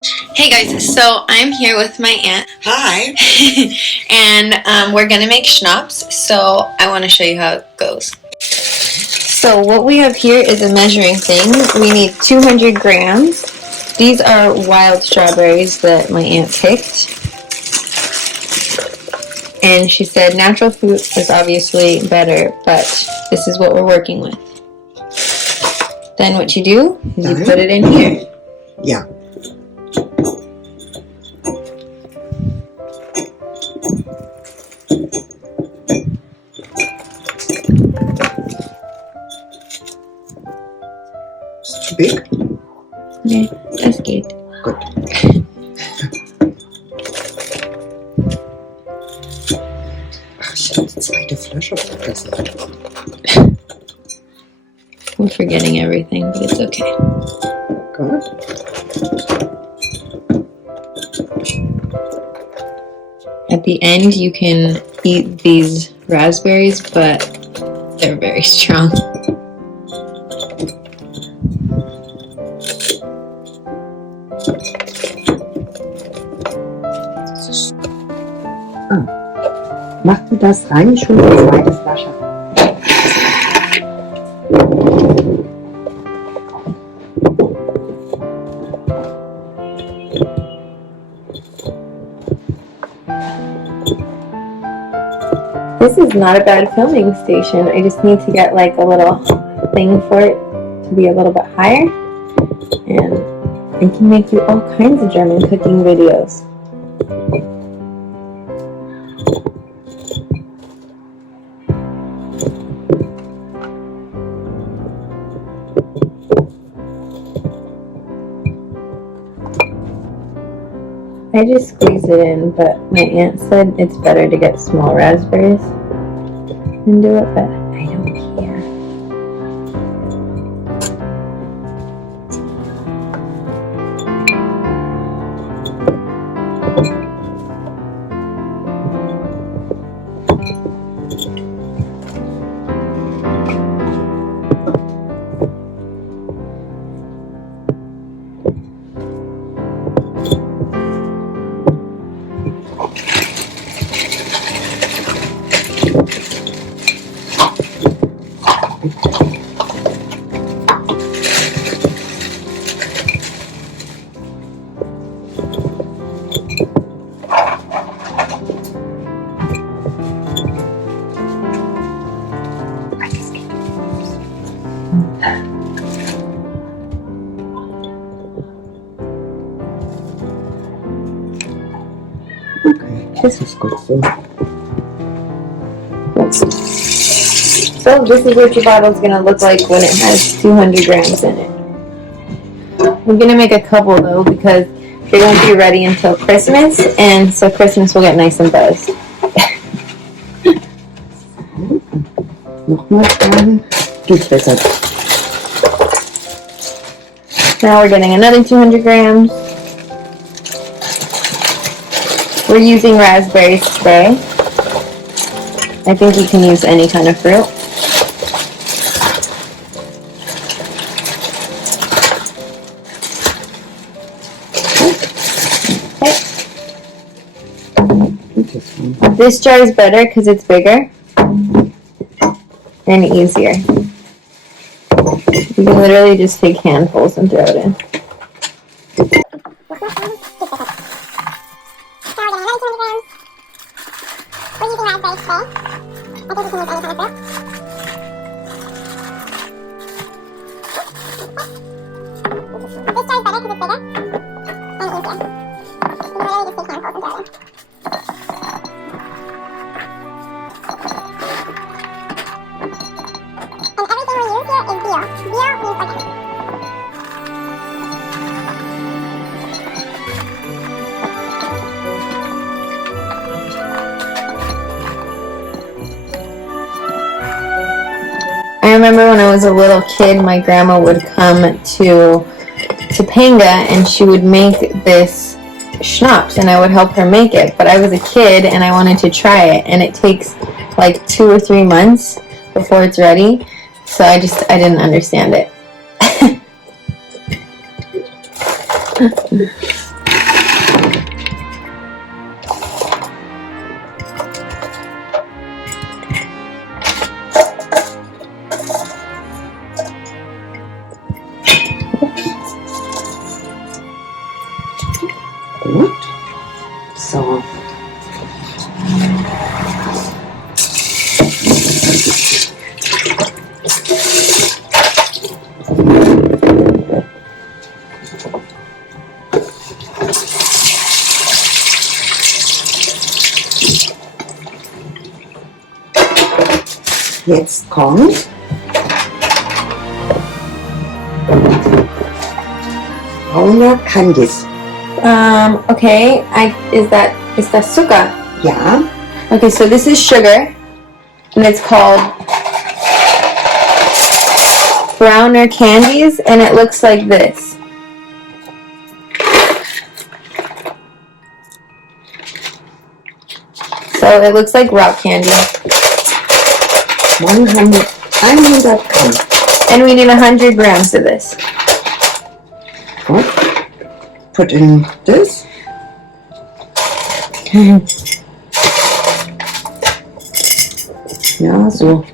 Hey guys, so I'm here with my aunt. Hi. And we're gonna make schnapps, so I want to show you how it goes. So what we have here is a measuring thing. We need 200 grams. These are wild strawberries that my aunt picked. And she said natural fruit is obviously better, but this is what we're working with. Then what you do is you put it in here. Yeah. It's too big? Yeah, das geht. Gut. Ach, ich habe die zweite Flasche vergessen. We're forgetting everything, but it's okay. Good. At the end, you can eat these raspberries, but they're very strong. Mach du das rein, schon die zweite Flasche. This is not a bad filming station. I just need to get like a little thing for it to be a little bit higher. And I can make you all kinds of German cooking videos. I just squeeze it in, but my aunt said it's better to get small raspberries and do it, but I don't care. Das ist gut so. So this is what your bottle is going to look like when it has 200 grams in it. We're going to make a couple though because they won't be ready until Christmas, and so Christmas will get nice and buzzed. Nochmal fragen. Geht besser. Now we're getting another 200 grams. We're using raspberries today. I think you can use any kind of fruit. Okay. This jar is better because it's bigger and easier. You can literally just take handfuls and throw it in. I remember when I was a little kid, my grandma would come to Topanga and she would make this schnapps and I would help her make it. But I was a kid and I wanted to try it, and it takes like 2 or 3 months before it's ready. So I didn't understand it. Gut. So. Jetzt kommt brauner Candice. Okay, is that sugar? Ja, Okay, so this is sugar, and it's called browner candies, and it looks like this. So it looks like rock candy. 100 Gramm. And we need 100 grams of this. Gut. Put in this. Ja, so.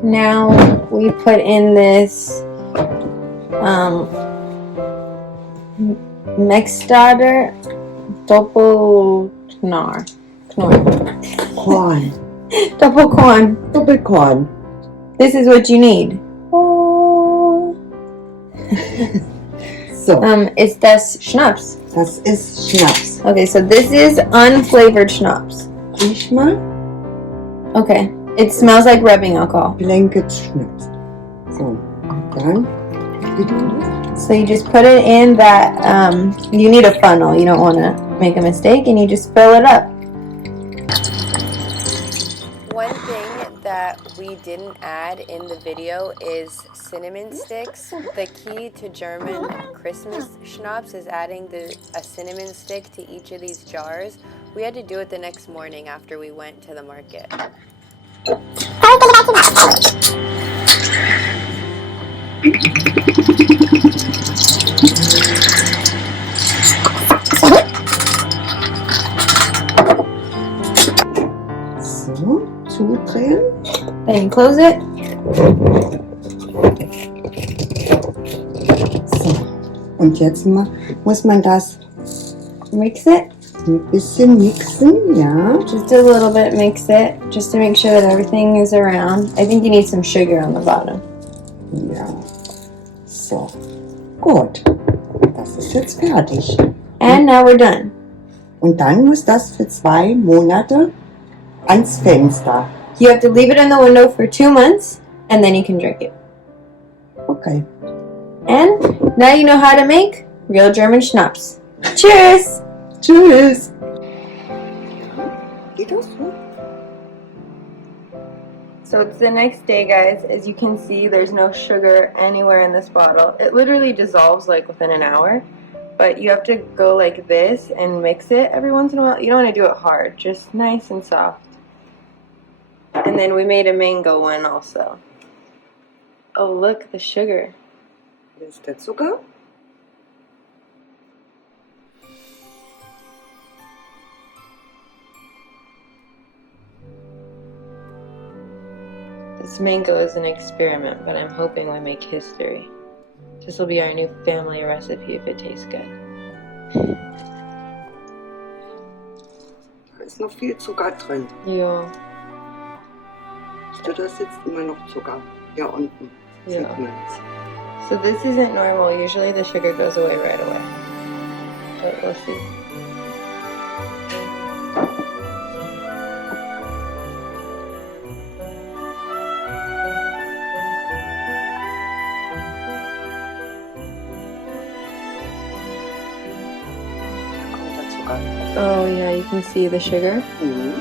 Now we put in this Mixdaughter Doppelknor. Korn. Doppelkorn. Doppelkorn. This is what you need. Oh. So. Ist das Schnaps? Das ist Schnaps. Okay, so this is unflavored Schnaps. Riech mal. Okay. It smells like rubbing alcohol. Blanket Schnaps. So. Dann. So you just put it in that, you need a funnel. You don't want to make a mistake, and you just fill it up. One thing that we didn't add in the video is cinnamon sticks. The key to German Christmas schnapps is adding a cinnamon stick to each of these jars. We had to do it the next morning after we went to the market. So, zudrehen. Then close it. So, und jetzt muss man das Mix it. ein bisschen mixen, ja. Just a little bit, mix it, just to make sure that everything is around. I think you need some sugar on the bottom. Ja. So, gut. Das ist jetzt fertig. And now we're done. Und dann muss das für 2 Monate ans Fenster. You have to leave it in the window for 2 months, and then you can drink it. Okay. And now you know how to make real German schnapps. Cheers! Tschüss. Geht das so? So it's the next day, guys. As you can see, there's no sugar anywhere in this bottle. It literally dissolves like within an hour, but you have to go like this and mix it every once in a while. You don't want to do it hard, just nice and soft. And then we made a mango one also. Oh, look, the sugar. Ist der Zucker? This mango is an experiment, but I'm hoping we make history. This will be our new family recipe if it tastes good. Da ist noch viel Zucker drin. Ja. Da sitzt immer noch Zucker. Hier unten. Ja. Sieht man's. So this isn't normal. Usually the sugar goes away right away. But we'll see. Da kommt der Zucker. Oh yeah, you can see the sugar. Mhm.